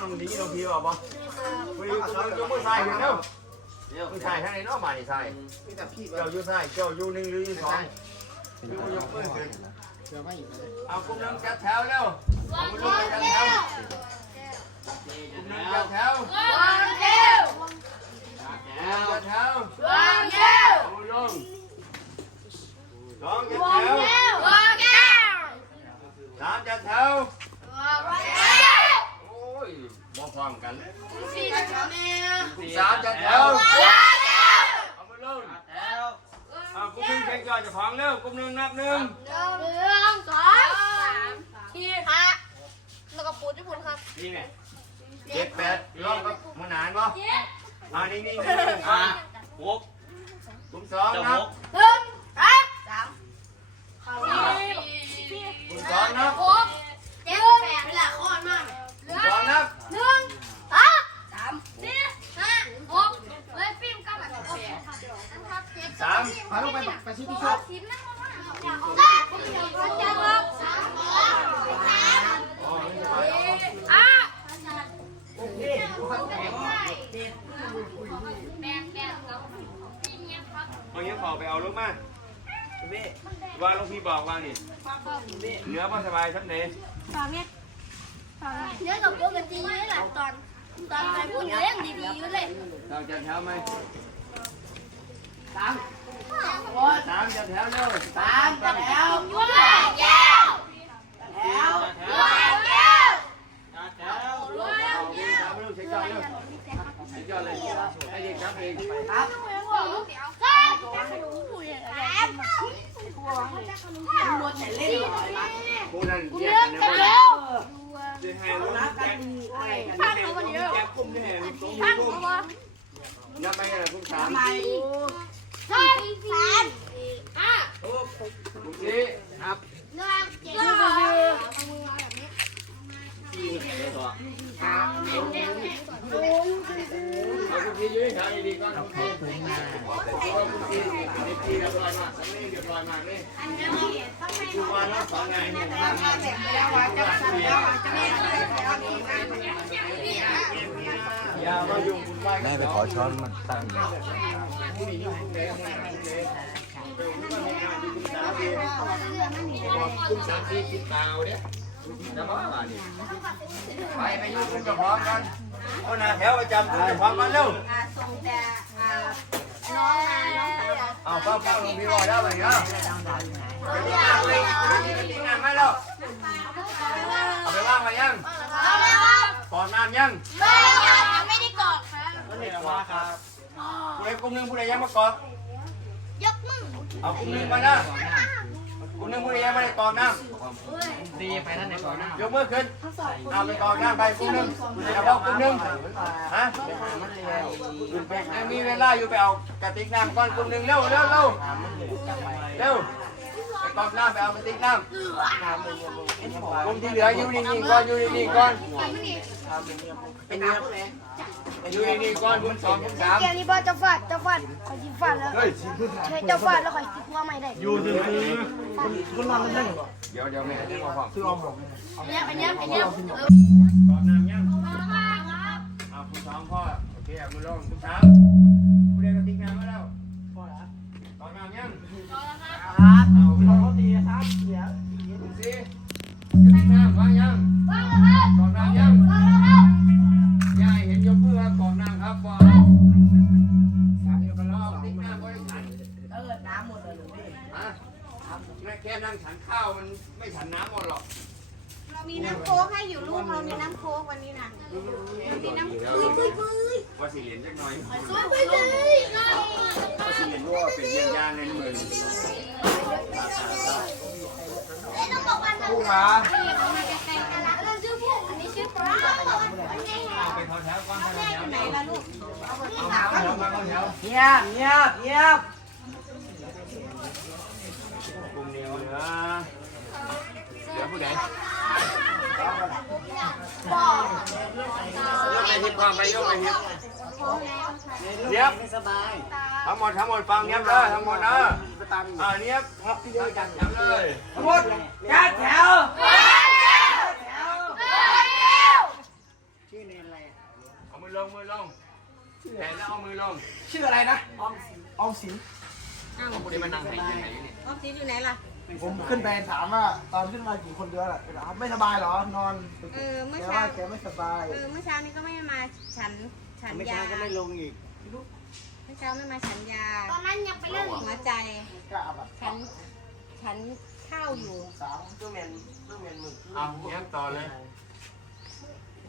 น้องดีน้องพี่บอกบ่คุยเราอยู่มือซ้ายขึ้นเนาะมือซ้ายทางไหนเนาะมานี่ซ้ายเจ้าอยู่ใส่เจ้าอยู่หนึ่งหรือยู่สองยกมือขึ้นเอาคุณนึงจัดแถวเร็วเอากลุ่มนึงจัดแถวกลุ่มนึงจัดแถวจัดแถวเอาลงสองจัดแถวสามจัดแถวโอ้ยบ่พร้อมกันสามจัดแถวเอามาลงเอากลุ่มนึงแข่งจอจะของเร็วกลุ่มนึงนับหนึ่ง แล้วก็ปูดญี่ปุ่นครับ นี่ไงเจ็ดแปดลองกับมันนานป่ะอ่านี่นี่นี่นี่อ่าหกกลุ่มสองเจ้านัหบกหนึ่งสามกลุ่มสองนับหกเจ็ดแปดเวลาคลอดมากกลุ่มสองนับหนึ่งสองสามสี่ห้าหกเลยฟิล์มกับแบบโอเคครับเจ็ดสามมาลงไปไปชี้ที่ชุดสิบ อาเงี้ยขอไปเอาลูกมาว่าลูกพี่บอกว่านี่เนื้อพอสบายสักเนเนื้อกับปกตินี่แหละตอนตอนไปพูดเรื่องดีๆอยู่เลยเราจะแถวไหมสามสามจะแถวเร็วสามว้าวแก้วแถวว้าวแก้ว แถว เอาวิ่งสามเร็วเช็คจอดเร็วเช็คจอดเลยให้เด็กนับเอง ครับสี่ กูนั่น กู แย เลือก ก กัน นะ แล้ว จะให้ลูกแยก พังเขาวันนี้ แยกกลุ่มที่เห็นตรง พั นี้ ง กลุ่ม เขาว่า นับไปกันกลุ่มสาม สี่สามห้าก ลุ่มสี่ครับ หนึ่งเจ็ด เอาคุณพี่ยืนขาดีๆก่อนเอาคุณพี่เอาคุณพี่นี่พี่เรียบร้อยมาก สักนี่เรียบร้อยมากนี่ทุกวันแล้วสอย่ามายุ่งคุณไหวแม่ไปขอช้อนมันตั้งผู้หญิงยุ่งคุณเด็กคุณสามีกินตาเนี่ยจะมาบ้านนี่ไปไปยุ่งคุณกับพร้อมกันคนหน้าแถวประจำคุณกับพร้อมกันเร็วส่งแต่น้องน้องสาว เอาป้าป้าลงพี่บอยแล้วไปเนาะไปทำงานเลยที่งานไม่แล้วเอาไปว่างมยังเอาเลยครับก่อดน้ำยังไม่ยังไม่ได้กอดครับผู้ใดกลุ่มหนึ่งผู้ใดยังมากอดยกมือเอากลุ่มหนึ่งมานะ กลุ่มหนึ่งผู้ใดยังไม่ได้กอดน้ตีไปนั่นไหนก่อนหน้าำยกมือขึ้นเอาไปกอดน้ำไปกลุ่มหนึ่งเอาบอกกลุ่มหนึ่งฮะมีเวลาอยู่ไปเอากระติกน้ำก้อนกลุ่มหนึ่งเร็วเร็วเร็วเร็วไปกอดน้ำไปเอากระติกน้ำกลุ่มที่เหลืออยู่นิ่งๆก่อนอยู่นิ่งๆก่อนอยู่นิ่งๆก่ อนกลุ่มสองกลุ่มสามเกมนี้บอลจะฟาดจะฟาดคอยจิฟาดแล้วเฮ้ยให้เจ้าฟาดแล้วคอยจิกว่าไม่ได้อยู่ซื่อๆคุณนอนไม่ได้เดี๋ยวเดี๋ยวแม่ได้มาฟังคืออมผมเนี่ยอันเนี้ยอันเนี้ยก่อนน้ำยังเอาคุณสองพ่อโอเคเอามือลงคุณสามผู้ใดกระติกน้ำมาแล้วพ่อละก่อนน้ำยังครับ นั่งฉันข้าวมันไม่ฉันน้ำหมดหรอกเรามีน้ำโค้กให้อยู่ลูก เรามีน้ำโค้กวันนี้นะมีน้ำว่าสิเหรียญจักหน่อยสวยเลยว่าสิเหรียญว่าเป็นเยี่ยงย่างในมือต้องบอกว่าผู้ขาเราชื่อพวกอันนี้ชื่อปลาเอาไปทอดแถวก่อนทอดแถวไหนล่ะลูกเอามาแถวมาแถวเงียบเงียบเงียบ เดี๋ยวเหลือเหลือผู้ใดยกไปทิพย์ก่อนไปยกไปทิพย์เนี้ยบสบายทั้งหมดทั้งหมดฟังเนี้ยบเด้อทั้งหมดนะอ่าเนี้ยบครับที่เดียวกันจำเลยทั้งหมดแถวแถวชื่อแนลงมือลงแขนแล้วเอามือลงชื่ออะไรนะออมสินออมสินเอาคนนี้มานั่งไหนอยู่นี่ออมสินอยู่ไหนล่ะ ผมขึ้นไปถามว่าตอนขึ้นมากี่คนเดียวแหละไม่สบายเหรอนอนเออเมื่อแกเช้า ว่าแกไม่สบายเออเมื่อเช้านี้ก็ไม่มาฉันฉันไม่ยาช้าก็ไม่ลงอีกเมื่อเช้าไม่มาฉันยาตอนนั้นยังไปเล่นหัวใจก็เอาแบบฉันฉันข้าวอยู่สามตู้แมนตู้แมนหมึกเอาเนี้ยต่อเลย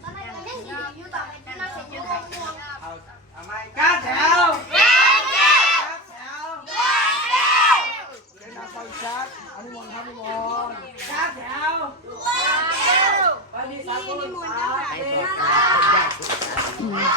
ตอนนั้นยังเล่นอยู่อยู่ต่อไปน่าเสียอยู่ตรงหัวเอาเอาไม่ก้าแถวก้าแถวเดินทางไปชัดอ นุโมนาอนุโมทนาก้าแถววันนี้สามคนนิมนต์เจ้าค่ะไอ้เดิตัวน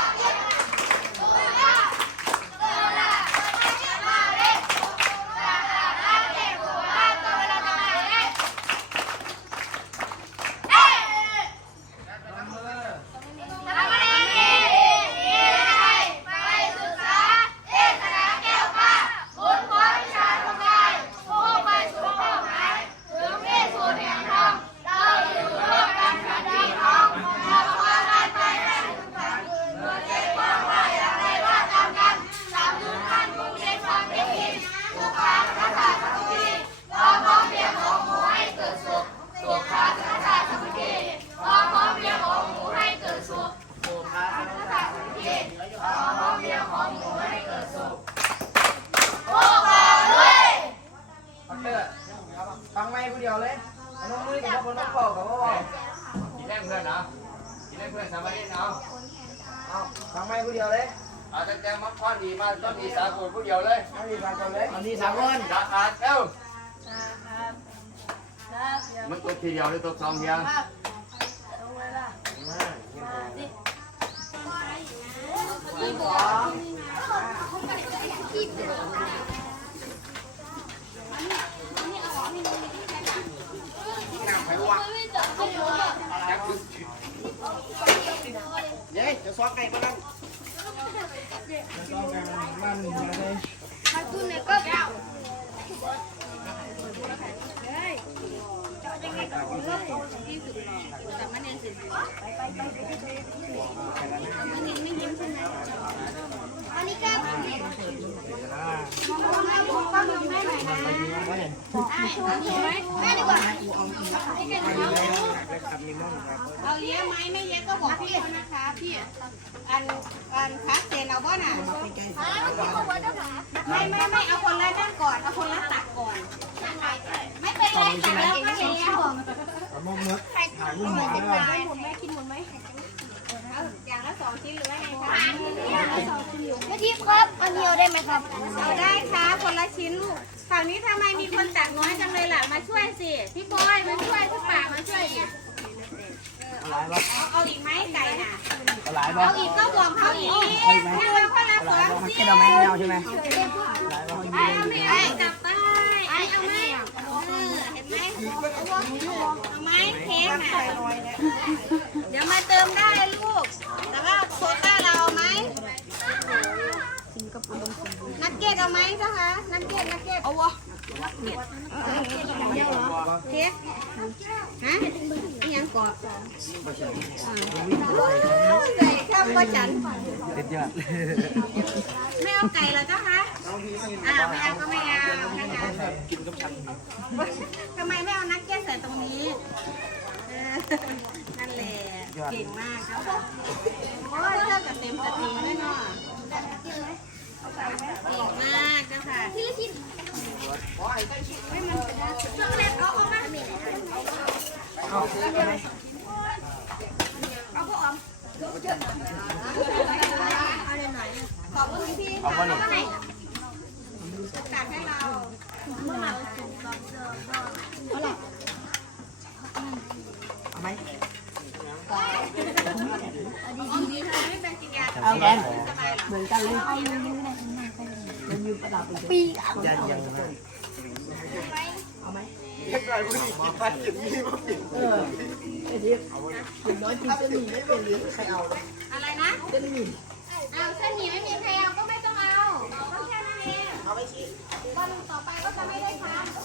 เอาเถอะฟังไม่ผู้เดียวเลยน้องมือกับคนน้องบอกกับว่า กินแรกเพื่อนเนาะกินแรกเพื่อนสามัญเนาะ เอาฟังไม่ผู้เดียวเลย เอาตั้งแต่มัดข้อดีมา ต้นดีสากลผู้เดียวเลยไม่มีการกันเลยอันนี้สามคนราคาเอ้ามันตัวทีเดียวหรือตัวสองเดียวเย้จะซ้อมไก่ก็นั่งมั นอยู่ในมาตุ้นเลยก็เก้าแต่มันยังสิอันนี้ก็มองให้ดูกล้องแม่หน่อยนะอะชูเห็นไหมแม่ดีกว่าให้แกดูเอาเลี้ยงไหมไม่เลี้ยงก็บอกพี่นะคะพี่อันอันพัก เซนเอาบ่น่ะอ่ามันก็หัวเจ้าขาไม่ไม่ไม่เอาคนละนั่นก่อนเอาคนละตักก่อน ไม่เป็นไรค่ะแล้วก็เห็นแล้วมองเนื้อใครทำหมุนไหมหมุนไหมกินหมุนไหมอาอย่างละสองชิ้นหรือว่าไงคะแม่ทิพย์ครับอันเดียวได้ไหมครับเอาได้ค่ะคนละชิ้นลูกฝั่งนี้ทำไมมีคนตักน้อยจังเลยล่ะมาช่วยสิพี่บอยมาช่วยพี่ป่ามาช่วยดิหลายเอาอีกไหมไก่น่ะ หลายบ่เอาอีกก็บอกเขาอีกให้เราคนละสองมันชิ้แค่นเราไม่เอาใช่ไหมไอ้เอาไม่ไอ้กลับไปไอ้เอาไหมเออเห็นไหมเอาไหมเค้กน่ะเดี๋ยวมาเติมได้ลูก แต่ว่าโคต้าเราเอาไหมนักเก็ตเอาไหมเจ้าคะนักเก็ตนักเก็ตเอาวะ เค้กฮะยังกาะใส่ข้าวปลาฉันเด็ดยอดไม่เอาไก่เหรอเจ้าคะอ่าไม่เอาก็ไม่เอานะคะกินกับฉันทำไมไม่เอานักเก็ตใส่ตรงนี้นั่นแหละ เก่งมากเจ้าค่ะโอ้ยเท่ากับเต็มสตรีมเลยเนาะเก่งมากเจ้าค่ะ ทีละชิ้น ช็อกโกแลตเอาเอาพวกยหน่อยขอบคุณพี่ค่ะเอาไหนตัดให้เอาไหมอดีค่ะไม่เป็นกินยาเอาแกนสบายหรอเหมือนกันเลยมันยืมประดับปียังยังนะยังไงผู้หญิงกินไปกินนี่มาปิดเออไอ้ทิพย์อย่างน้อยกินเส้นหมี่ไม่เป็นหรือใครเอาอะไรนะเส้นหมี่เอาเส้นหมี่ไม่มีใครเอาก็ไม่ต้องเอาก็แค่นั้นเองเอาไปชิวันต่อไปก็จะไม่ได้ทานบอก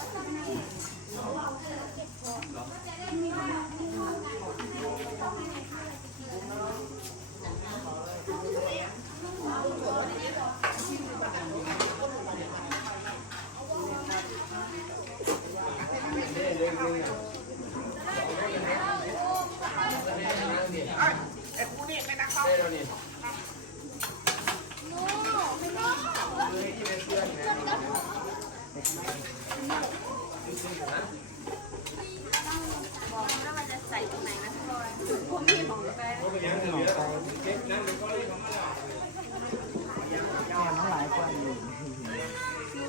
ว่ามันจะใส่ตรงไหนนะผมมีของไป แม่น้องหลายคนอยู่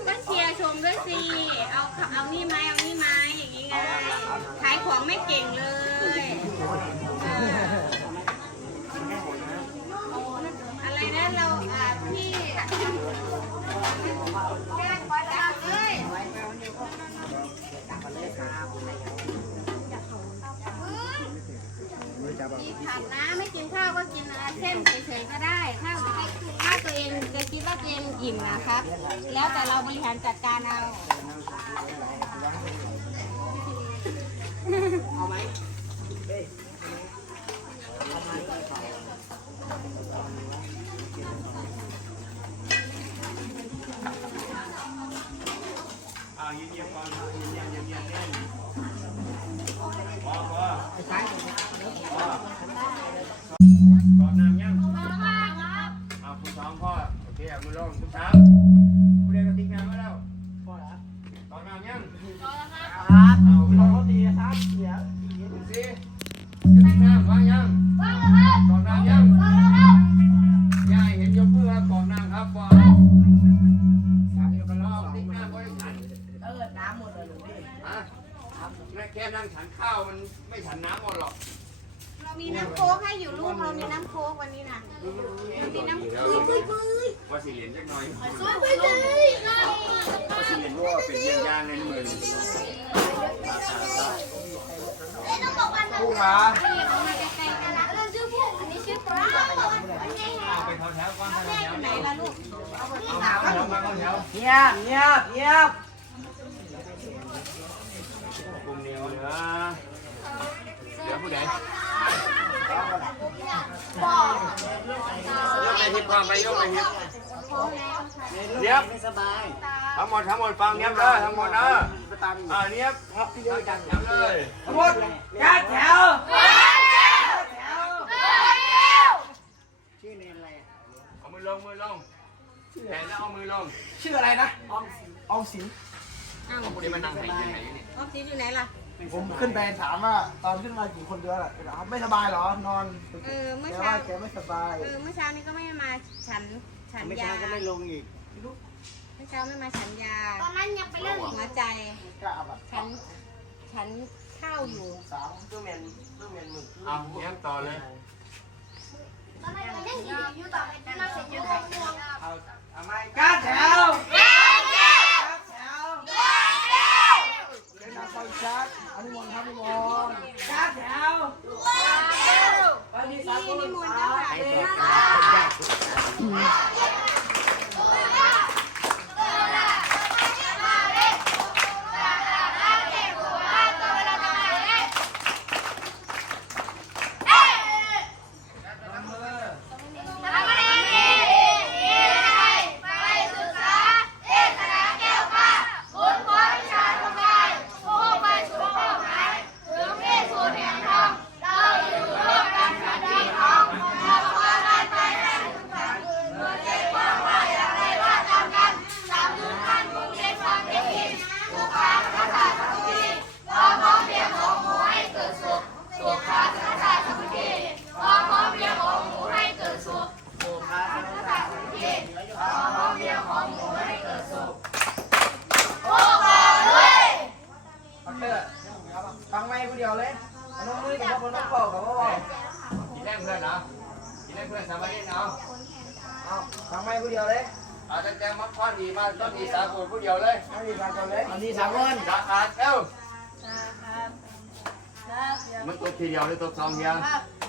ก็เชียร์ชมด้วยสิ ขายของไม่เก่งเลยเอออะไรนะเราอ่าพี่แก้ปล่อยแล้วเอยมีผักนะไม่กินข้าวก็กินอาเช่นเฉยๆก็ได้ ถ้าถ้าตัวเองจะคิดว่าตัวเองอิ่มนะครับ แล้วแต่เราบริหารจัดการเอา เอาเยี่ยมๆก่อนเอาเยี่ยมๆเยี่ยมๆเล่นพอพอพอก่อนน้ำยังเอาคุณสองพ่อโอเคเอามือลงคุณสาม มีน้ำโค้กวันนี้นะมีน้ำปุ้ยปุ้ยปุ้ยว่าสิเหรียญจักหน่อยปุ้ยปุ้ยปุ้ยว่าสิเหรียญว่าเป็นเยี่ยงย่างในมือต้องบอกว่าน้ำผู้มาเอามาไกลๆกันนะเราชื่อพวกอันนี้ชื่อปลาเอาไปเขาแถวก่อนเขาแถวไหนล่ะลูกเอาเข้าแถวมาเข้าแถวเงียบเงียบเงียบกลุ่มเดียวเหลือเหลือผู้ใด ยกไปทิพความไปยกไปทิพย์เนียบสบายทั้งหมดทั้งหมดฟังเนียบเด้อทั้งหมดนะอ่าเนียบครับพี่เลี้ยงจัดดจับเลยทั้งหมดยัดแถวแถวชื่อเนนอะไรอะเอามือลงมือลงแขนแล้วเอามือลงชื่ออะไรนะออมออมสินอ้าวนี่มันนั่งไหนยังไงนี่ออฟซิศอยู่ไหนล่ะ ผมขึ้นไปถามว่าตอนขึ้นมากี่คนเดือนอะไม่สบายเหรอนอนเออเมื่อแกเช้า ว่าแกไม่สบายเออเมื่อเช้านี้ก็ไม่มาฉันฉันไม่ยาใช่ก็ไม่ลงอีกเมื่อเช้าไม่มาฉันยาตอนนั้นยังไปเล่นหัวใจก็เอาแบบฉันฉันข้าวอยู่สาวตู้แมนตู้แมนมึกเอาเนียบต่อเลยตอนนั้นยังเล่นอยู่อยู่ต่อไปนั่งเสร็จอยู่ตรงนี้เอาเอาไม้ก้าแถวก้าแถวเดินทางไปชัดอนุโมทนาอนุโมทนาก้าแถววันนี้สามคน นิมนต์ สา เจ้าค่ะ พักเตอร์ฟังไม่ผู้เดียวเลยอนุมือกับคนต้อง เป่ากับว่ากินแรกเพื่อนเหรอกินแรกเพื่อนสามัญเนาะเอาฟังไม่ผู้เดียวเลยเอาแต่แต่มักควานดีมาต้นดีสาคูผู้เดียวเลยไม่มีการกันเลยอันนี้สามคนราคาเอ้ามันตัวทีเดียวหรือตัวสองเดียวครับ